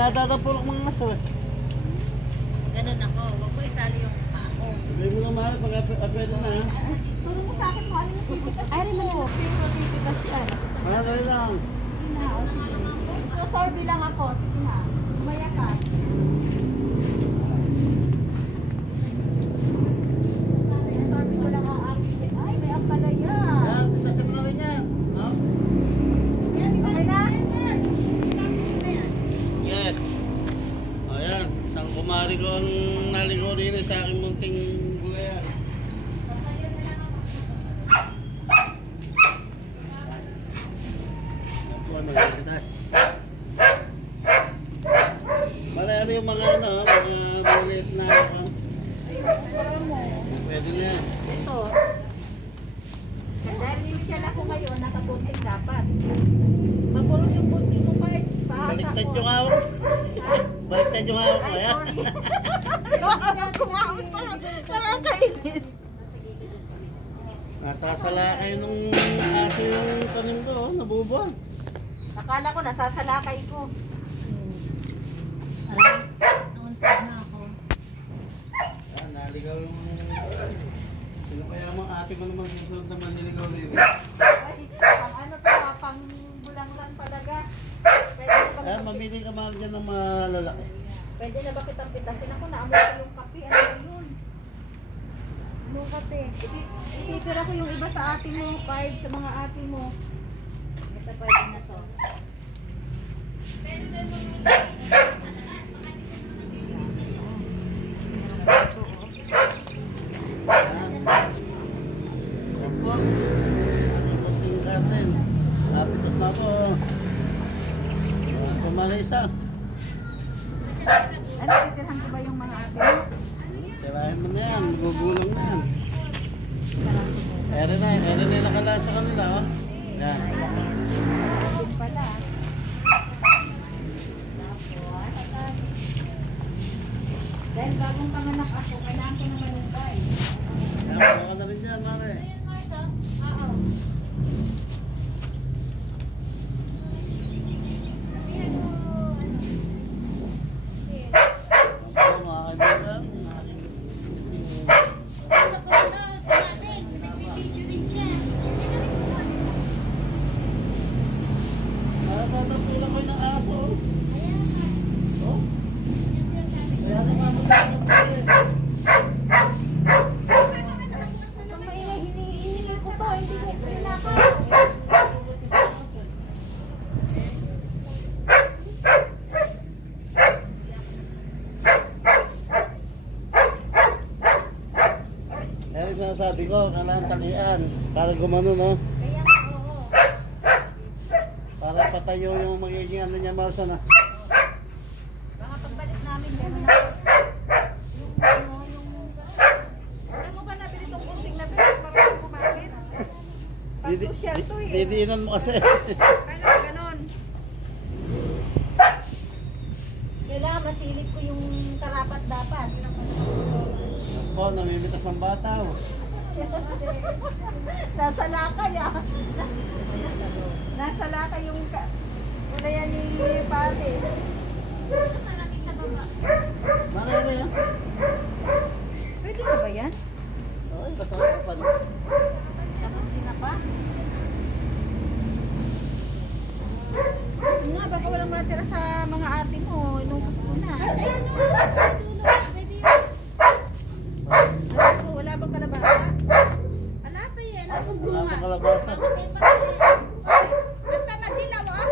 Dinadadapulok mga aso eh. Ganun ako. Huwag mo isali yung ako. Sabi mo na mahal pag pwede na ha. Turo mo sa akin kung ano yung tititas. Ay, rin mo. Tititas yan. Mahal rin lang. So, sorry lang ako. Sige na. Umaya ka. Sorry ko lang ang aking. Ay, may ampalaya. Yan, titasin mo na rin yan. No? Okay na? Yes. Ayan, isang kumari ko ang naligaw rin sa aking munting gulayan. Bale, ano yung mga ano, mga bulit na ano? Pwede na yan. Ito. Dahil nilisyal ako ngayon, nakabunting dapat. Mapulong yung bunting ko, Mark. Paasa Baliktad ko. yung hawak. Baliktad yung hawak ko, Ay, ayan. sorry. Kumawin pa. Nakakainis. Nasasala kayo nung aso yung tanim ko, oh, nabubuan. Akala ko nasasalakay ko. Nauntag na ako. Ayan, naligaw yung... Sino kaya mga ate mo naman susunod naman niligaw din? Ay, pang ano to, pang bulang lang talaga. Pwede na ba, Ayan, mamili ka mga dyan ng mga lalaki. pwede na ba kitang pitasin ako? Naamoy ko yung kape. Ano ba yun? Ano kape? Ititira ko yung iba sa ate mo. 5 sa mga ate mo. Ito pwede na to. Ayan. Yan po. Ano po si Carmen? Napitas na po. Kumala isa. Ano, titirhan ko ba yung mga ate mo? Tirahin mo na yan. Gugulong na yan. Ere na nakala sa kanila. Oh. Yan. Din pala. Dahil bagong panganak ako, kailangan ko ng malunggay. Yan, baka na rin dyan, mare. Ako, mga kaibigan, natutulak ko ng aso. Oh. Kaya naman Kung maingay, hinihingi ko to, hindi ko pinaka. Kaya sinasabi ko, kailangan talian. Para gumano, no? Kaya nga, oo. Para patayo yung magiging ano niya, Marsa na. Baka pagbalik namin, meron ako. Alam mo ba nabili itong kunting na ito? Marami kumapit. Pag social to eh. Didiinan mo kasi. Ano ba ganon? Kailangan masilip ko yung karapat dapat. Oh, namimitas ng bata. Oh. Nasa lakay ah. Nasa lakay yung ulayan ni pare. Bakit ba yan? Pwede na ba yan? Oo, kasama ko pa. Tapos din na pa? Nga, baka walang matira sa mga ate mo. Inubos ko na. Wala bang kalabasa? Wala pa yan. Ako Wala bunga. pang kalabasa. Basta masilaw ah.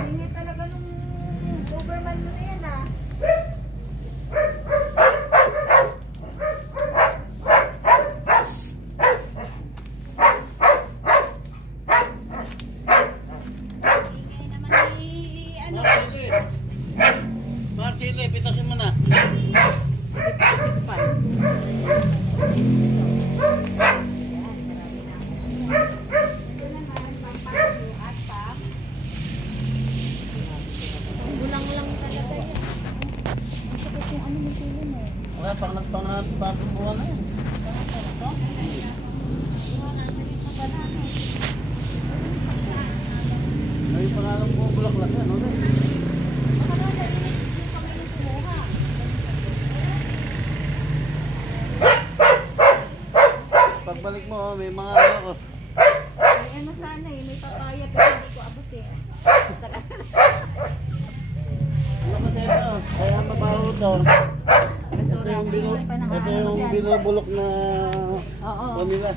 Hindi talaga nung Doberman mo na yan ah. Ingay naman ni ano. Marcele, pitasin mo na. Ito naman, pampaso at pam. Bulang-lang talaga yan. Ang sakit yung ano mo sila mo. Wala, pang nagpangat bagong buwan na yan. Buha nga, mali pa pala. Ay, pangalan mo bulaklak yan, ano? Baka na yung kami yung kumuha. Pagbalik mo, oh, may mga ano ko. May ano sana eh, may papaya pero hindi ko abot eh. Ano kasi ito? Kaya mabaho to. Basura. Ito yung binubulok na Oo. kanila.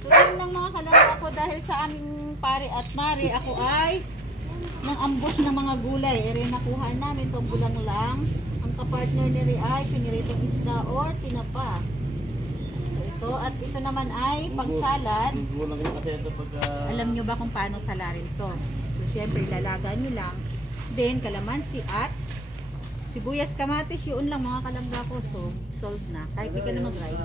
So yun lang mga kalangga ko dahil sa aming pare at mari ako ay ng ambush ng mga gulay. Ere nakuha namin pambulang lang. Ang kapartner ni Ri ay piniritong isda or tinapa. So ito at ito naman ay pangsalad. Gulang na kasi ito pag... Alam nyo ba kung paano salarin to? So syempre ilalaga nyo lang. Then kalamansi at sibuyas, kamatis, yun lang mga kalangga ko. So solved na. Kahit di ka na mag-rice.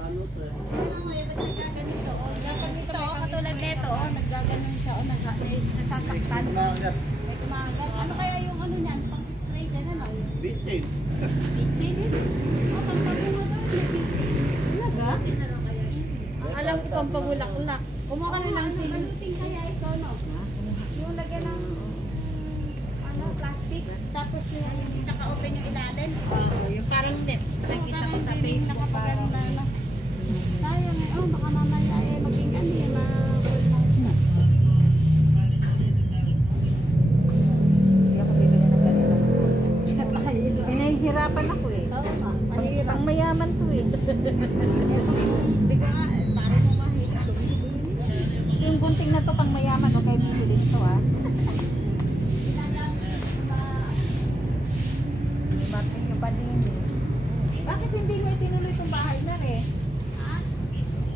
Ganito, oh. Ito, oh, katulad nito, oh, naggaganon siya, oh, nasasaktan. Kumagat. May kumagat. Ano kaya yung ano niyan? Pang-spray din, ano? Bitchin. Bitchin? Oh, pampabunga daw, may bitchin. Talaga? Ang alam ko pampabulaklak. Kumuha ka na lang sila. Baluting kaya ito, no? Yung lagyan ng ano, plastic, tapos yung naka-open yung ilalim. Yung parang net. Nakikita ko sa face ko parang ano. Sayang eh, oh, baka mamaya eh, maging ano eh, ma-full na siya. Hindi ako bibili ng ganito. Pinahihirapan ako eh. Oo nga, mahirap. Ang mayaman to eh. Hindi ko nga, parang mo mahirap. Yung gunting na to pang mayaman o kaya bibili ito ah. Martin yung panin. Bakit hindi mo itinuloy itong bahay na rin?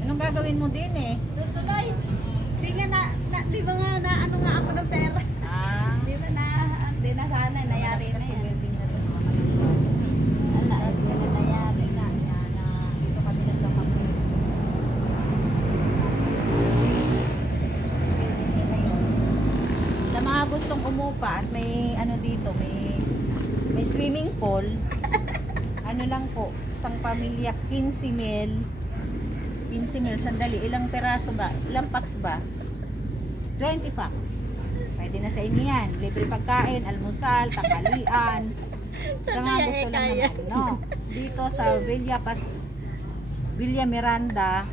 Anong gagawin mo din eh? Tutuloy. Di nga di ba nga na ano nga ako ng pera. Di ba di na sana, nayari na yan. Building na ito mga kalangga. Ala, di na nayari na. Dito kami nagkakape. Building na yun. Sa mga gustong umupa at may ano dito, may swimming pool. Ano lang po, isang pamilya 15 mil. 15 mil, sandali, ilang peraso ba? Ilang packs ba? 20 packs. Pwede na sa inyo yan. Libre pagkain, almusal, tanghalian. Sa mga gusto lang naman, no? Dito sa Villa Miranda,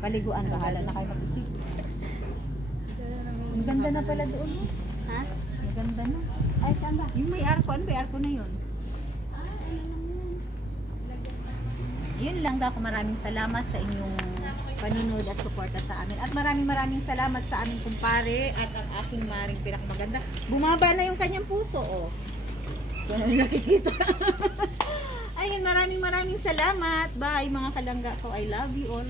paliguan, bahala na kayo mag-isip. Maganda na pala doon. No? Ha? Maganda na. Ay, saan ba? Yung may arko, ano ba yung arko na yun? Yun lang ako, maraming salamat sa inyong panunod at suporta sa amin. At maraming salamat sa aming kumpare at ang aking maring pinakamaganda. Bumaba na yung kanyang puso, oh. Kung ano yung nakikita. Ayun, maraming salamat. Bye mga kalangga ko. I love you all.